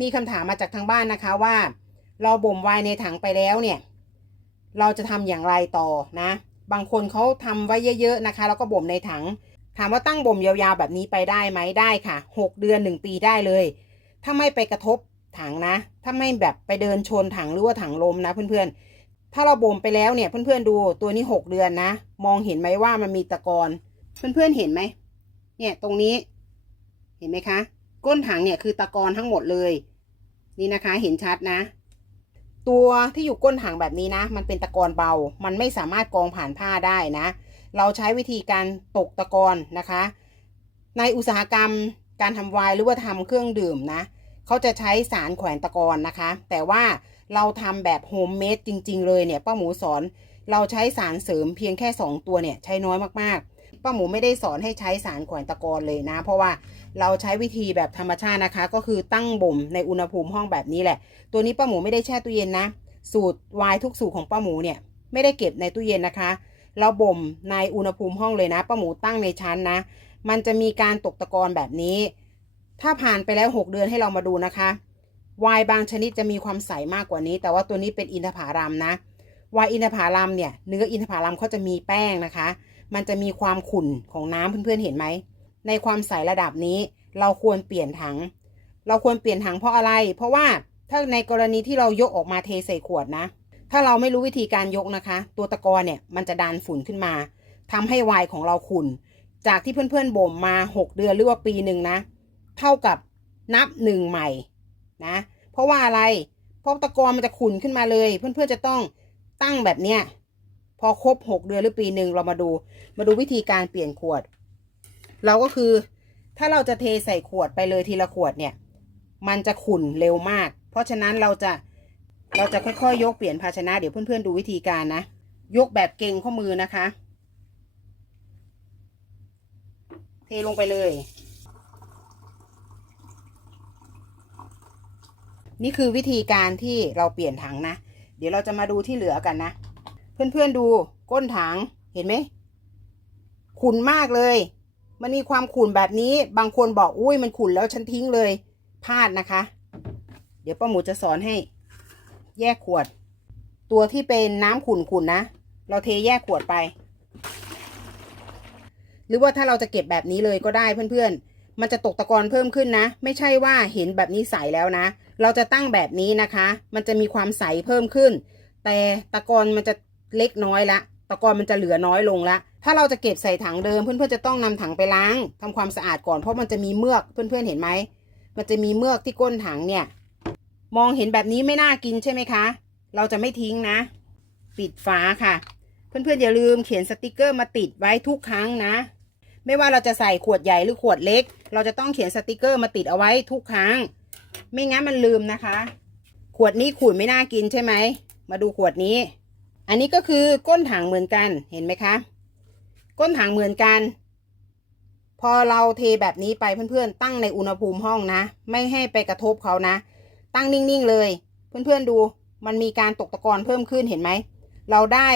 มีคำถามมาจากทางบ้านนะคะว่า เราบ่มไวน์ในถังไปแล้วเนี่ย เราจะทำอย่างไรต่อนะ บางคนเขาทำไว้เยอะๆนะคะ แล้วก็บ่มในถัง ถามว่าตั้งบ่มยาวๆแบบนี้ไปได้ไหมได้ค่ะ 6 เดือน 1 ปีได้เลย ถ้าไม่ไปกระทบถังนะ ถ้าไม่แบบไปเดินชนถังหรือว่าถังลมนะเพื่อนๆ ถ้าเราบ่มไปแล้วเนี่ยเพื่อนๆดูตัวนี้ 6 เดือนนะ มองเห็นไหมว่ามันมีตะกอนเพื่อนๆเห็นไหมเนี่ยตรงนี้ เห็นไหมคะ ก้นถังเนี่ยคือตะกอนทั้งหมดเลย นี่นะคะเห็นชัดนะ ตัวที่อยู่ก้นถังแบบนี้นะ มันเป็นตะกอนเบา มันไม่สามารถกองผ่านผ้าได้นะ เราใช้วิธีการตกตะกอนนะคะ ในอุตสาหกรรมการทำไวน์หรือว่าทำเครื่องดื่มนะเขาจะใช้สารแขวนตะกอนนะคะ แต่ว่าเราทำแบบโฮมเมดจริง ๆ เลยเนี่ยป้าหมูสอน เราใช้สารเสริมเพียงแค่ 2 ตัวเนี่ยใช้น้อยมากๆ ป้าหมูไม่ได้สอนให้ใช้สารแขวนตะกอนเลยนะ เพราะว่าเราใช้วิธีแบบธรรมชาตินะคะ ก็คือตั้งบ่มในอุณหภูมิห้องแบบนี้แหละ ตัวนี้ป้าหมูไม่ได้แช่ตู้เย็นนะ สูตรวน์ทุกสูตรของป้าหมูเนี่ยไม่ได้เก็บในตู้เย็นนะคะ เราบ่มในอุณหภูมิห้องเลยนะ ป้าหมูตั้งในชั้นนะ มันจะมีการตกตะกอนแบบนี้ ถ้าผ่านไปแล้ว 6 เดือนให้เรามาดูนะคะวน์บางชนิดจะมีความใสมากกว่านี้ แต่ว่าตัวนี้เป็นอินทผลัมนะ วน์อินทผลัมเนี่ยเนื้ออินทผลัมเขาจะมีแป้งนะคะ มันจะมีความขุ่นของน้ำเพื่อนๆเห็นไหมในความใสระดับนี้เราควรเปลี่ยนถัง เราควรเปลี่ยนถังเพราะอะไร เพราะว่าถ้าในกรณีที่เรายกออกมาเทใส่ขวดนะ ถ้าเราไม่รู้วิธีการยกนะคะ ตัวตะกอนเนี่ยมันจะดันฝุ่นขึ้นมาทำให้วน์ของเราขุ่นจากที่เพื่อนๆบ่มมา 6 เดือนหรือว่าปีหนึ่งนะ เท่ากับนับหนึ่งใหม่นะ เพราะว่าอะไรเพราะตะกอนมันจะขุ่นขึ้นมาเลย เพื่อนๆจะต้อง ตั้งแบบเนี้ยพอครบ6เดือนหรือปีหนึ่งเรามาดู มาดูวิธีการเปลี่ยนขวด เราก็คือ ถ้าเราจะเทใส่ขวดไปเลยทีละขวดเนี่ย มันจะขุ่นเร็วมาก เพราะฉะนั้นเราจะเราจะค่อยๆยกเปลี่ยนภาชนะเดี๋ยวเพื่อนๆดูวิธีการนะ ยกแบบเก่งข้อมือนะคะ เทลงไปเลย นี่คือวิธีการที่เราเปลี่ยนถังนะ เดี๋ยวเราจะมาดูที่เหลือกันนะ เพื่อนๆดูก้นถังเห็นไหมขุ่นมากเลย มันมีความขุ่นแบบนี้ บางคนบอกอุ้ยมันขุ่นแล้วฉันทิ้งเลยพลาดนะคะ เดี๋ยวป้าหมูจะสอนให้ แยกขวด ตัวที่เป็นน้ำขุ่นๆนะ เราเทแยกขวดไป หรือว่าถ้าเราจะเก็บแบบนี้เลยก็ได้เพื่อนๆ มันจะตกตะกอนเพิ่มขึ้นนะ ไม่ใช่ว่าเห็นแบบนี้ใสแล้วนะ เราจะตั้งแบบนี้นะคะ มันจะมีความใสเพิ่มขึ้น แต่ตะกอนมันจะเล็กน้อยละ ตะกอนมันจะเหลือน้อยลงละ ถ้าเราจะเก็บใส่ถังเดิมเพื่อนๆจะต้องนำถังไปล้างทำความสะอาดก่อนเพราะมันจะมีเมือกเพื่อนๆเห็นไหม มันจะมีเมือกที่ก้นถังเนี่ย มองเห็นแบบนี้ไม่น่ากินใช่ไหมคะ เราจะไม่ทิ้งนะ ปิดฝาค่ะ เพื่อนๆอย่าลืมเขียนสติกเกอร์มาติดไว้ทุกครั้งนะ ไม่ว่าเราจะใส่ขวดใหญ่หรือขวดเล็ก เราจะต้องเขียนสติกเกอร์มาติดเอาไว้ทุกครั้ง ไม่งั้นมันลืมนะคะ ขวดนี้ขุ่นไม่น่ากินใช่ไหม มาดูขวดนี้ อันนี้ก็คือก้นถังเหมือนกันเห็นไหมคะ ก้นถังเหมือนกัน พอเราเทแบบนี้ไปเพื่อนๆ ตั้งในอุณหภูมิห้องนะ ไม่ให้ไปกระทบเขานะ ตั้งนิ่งๆเลย เพื่อนๆดูมันมีการตกตะกอนเพิ่มขึ้นเห็นไหม เราได้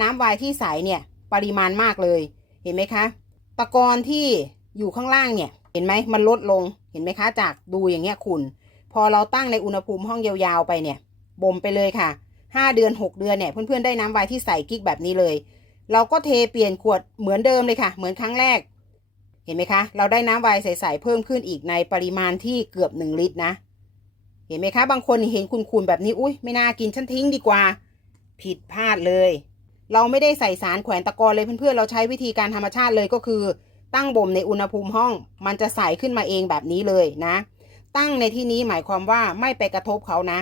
น้ำไวน์ที่ใสเนี่ย ปริมาณมากเลย เห็นไหมคะ ตะกอนที่อยู่ข้างล่างเนี่ย เห็นไหมมันลดลงเห็นไหมคะจากดูอย่างเงี้ยขุนพอเราตั้งในอุณหภูมิห้องยาวๆไปเนี่ยบ่มไปเลยค่ะห้าเดือนหกเดือนเนี่ยเพื่อนๆได้น้ำไวน์ที่ใสกิ๊กแบบนี้เลย เราก็เทเปลี่ยนขวดเหมือนเดิมเลยค่ะ เหมือนครั้งแรก เห็นไหมคะ เราได้น้ำไวน์ใสๆเพิ่มขึ้นอีกในปริมาณที่เกือบหนึ่งลิตรนะ เห็นไหมคะ บางคนเห็นคุณๆแบบนี้อุ้ยไม่น่ากินฉันทิ้งดีกว่า ผิดพลาดเลย เราไม่ได้ใส่สารแขวนตะกอนเลยเพื่อนๆ เราใช้วิธีการธรรมชาติเลยก็คือ ตั้งบ่มในอุณหภูมิห้อง มันจะใสขึ้นมาเองแบบนี้เลยนะ ตั้งในที่นี้หมายความว่าไม่ไปกระทบเขานะ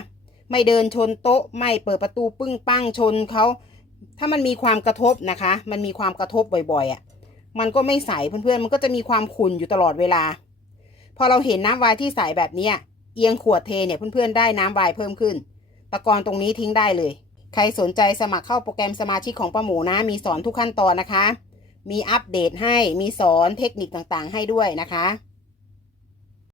ไม่เดินชนโต๊ะ ไม่เปิดประตูปึ้งปั้งชนเขา ถ้ามันมีความกระทบนะคะ มันมีความกระทบบ่อยๆอะ่ะ มันก็ไม่ใสเพื่อนๆ มันก็จะมีความขุ่นอยู่ตลอดเวลา พอเราเห็นน้ำไวน์ที่ใสแบบเนี้ยเอียงขวดเทเนี่ยเพื่อนๆ ได้น้ำไวน์เพิ่มขึ้น ตะกอนตรงนี้ทิ้งได้เลย ใครสนใจสมัครเข้าโปรแกรมสมาชิกของป้าหมูนะ มีสอนทุกขั้นตอนนะคะ มีอัปเดตให้ มีสอนเทคนิคต่างๆ ให้ด้วยนะคะ